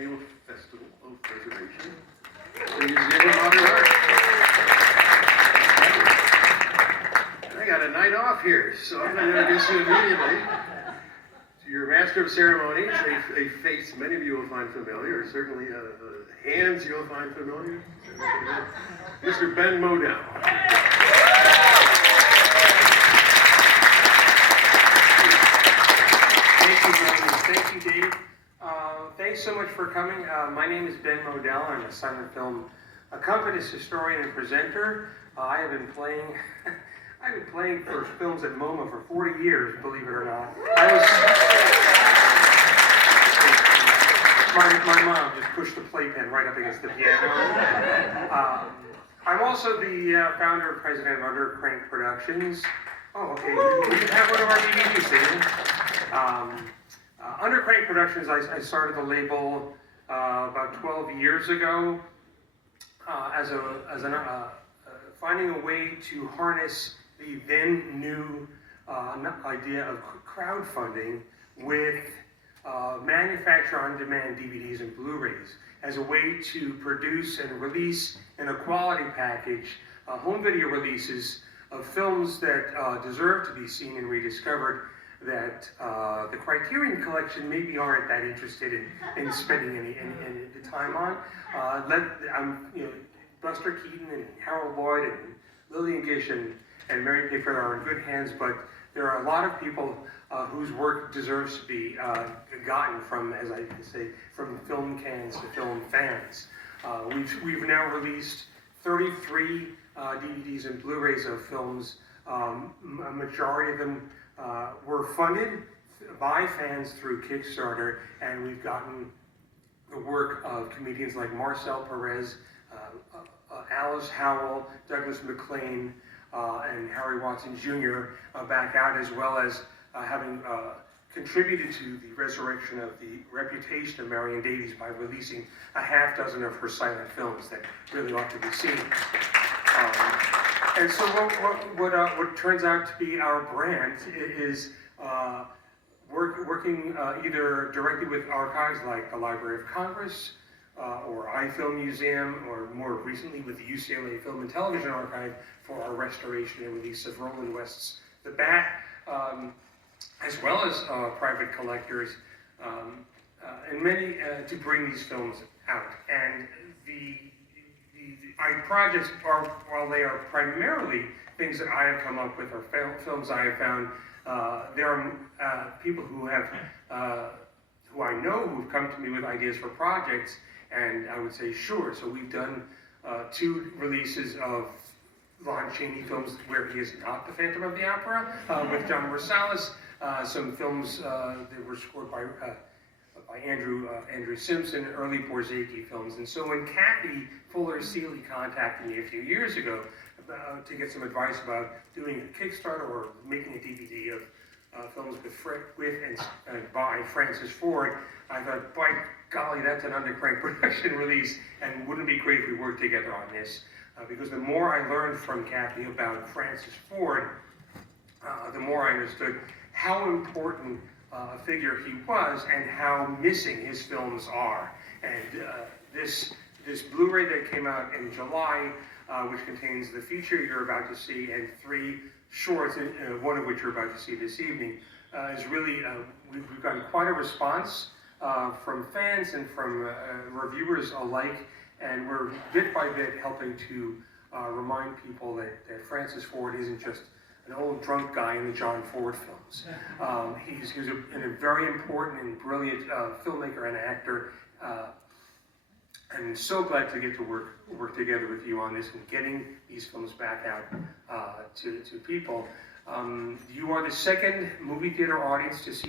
Annual Festival of Preservation, the Museum of Modern Art. And I got a night off here, so I'm going to introduce you immediately to your Master of Ceremonies, a face many of you will find familiar, or certainly hands you'll find familiar, Mr. Ben Modell. Thank you, Dave. Thanks so much for coming. My name is Ben Modell. I'm a silent film accompanist, historian, and presenter. I've been playing for films at MoMA for 40 years, believe it or not. My mom just pushed the playpen right up against the piano. I'm also the founder and president of Undercrank Productions. Oh, okay. We can have one of our DVDs, David. Undercrank Productions, I started the label about 12 years ago as finding a way to harness the then new idea of crowdfunding with manufacture-on-demand DVDs and Blu-rays as a way to produce and release in a quality package home video releases of films that deserve to be seen and rediscovered that the Criterion Collection maybe aren't that interested in spending any time on. Buster Keaton and Harold Lloyd and Lillian Gish and Mary Pickford are in good hands, but there are a lot of people whose work deserves to be gotten from, as I say, from film cans to film fans. We've now released 33 DVDs and Blu-rays of films. A majority of them were funded by fans through Kickstarter, and we've gotten the work of comedians like Marcel Perez, Alice Howell, Douglas MacLean, and Harry Watson Jr. Back out, as well as having contributed to the resurrection of the reputation of Marion Davies by releasing a half dozen of her silent films that really ought to be seen. And so what turns out to be our brand is working either directly with archives like the Library of Congress or iFilm Museum, or more recently with the UCLA Film and Television Archive for our restoration and release of Roland West's The Bat, as well as private collectors, and many to bring these films out. And our projects are, while they are primarily things that I have come up with or films I have found, there are people who I know who've come to me with ideas for projects, and I would say sure. So we've done 2 releases of Lon Chaney films where he is not the Phantom of the Opera, with John Rosales, some films that were scored by Andrew Simpson, early Borzage films. And so when Kathy Fuller-Seeley contacted me a few years ago to get some advice about doing a Kickstarter or making a DVD of films with and by Francis Ford, I thought, by golly, that's an Undercrank production release, and wouldn't it be great if we worked together on this? Because the more I learned from Kathy about Francis Ford, the more I understood how important a figure he was and how missing his films are. And this Blu-ray that came out in July, which contains the feature you're about to see and 3 shorts, one of which you're about to see this evening, is really, we've gotten quite a response from fans and from reviewers alike, and we're bit by bit helping to remind people that Francis Ford isn't just an old drunk guy in the John Ford films. He's a very important and brilliant filmmaker and actor, and so glad to get to work together with you on this and getting these films back out to people. You are the second movie theater audience to see